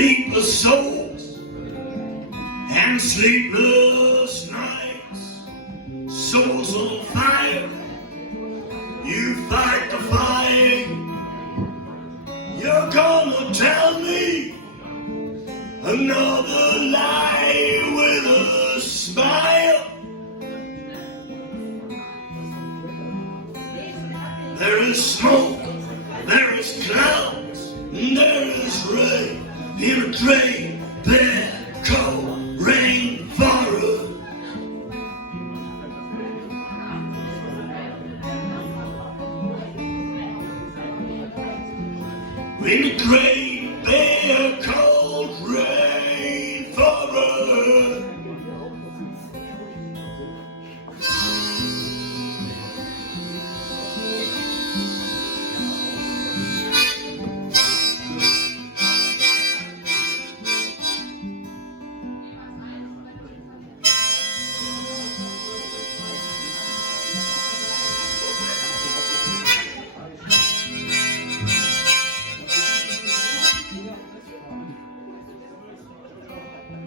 Sleepless souls and sleepless nights, souls on fire, you fight the fight. You're gonna tell me another lie with a smile. There is smoke, there is clouds, and there is rain in a great big cold rainforest. In a great big cold rainforest.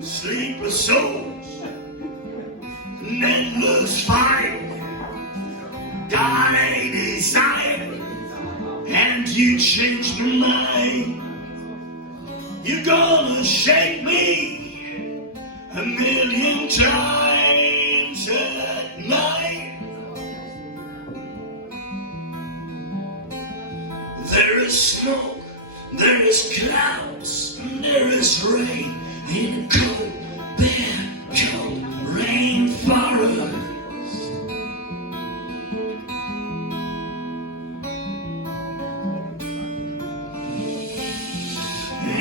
Sleepless souls, an endless fire, got a desire, and you changed my mind. You're gonna shake me a million times at night. There is smoke, there is clouds, and there is rain in a cold, bare, cold rainforest.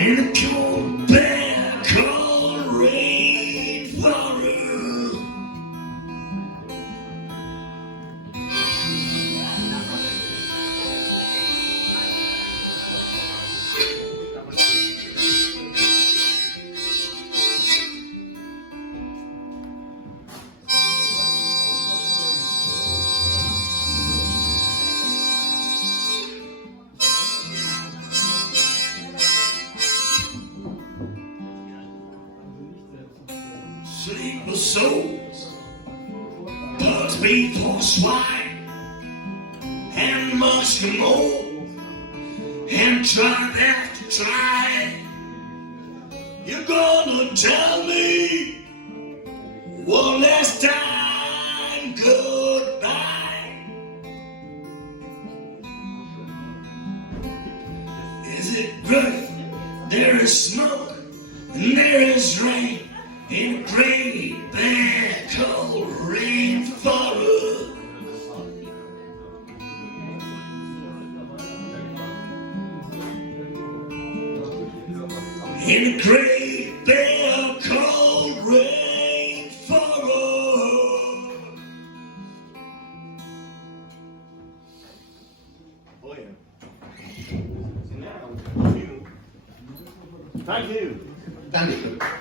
In a cold, bare, cold rainforest. Sleepless souls, bugs before swine, and much more, and try after try. You're gonna tell me one last time goodbye. Is it right? There is smoke and there is rain in a great big cold rainforest. In a great big cold rainforest. Oh yeah. Thank you. Thank you.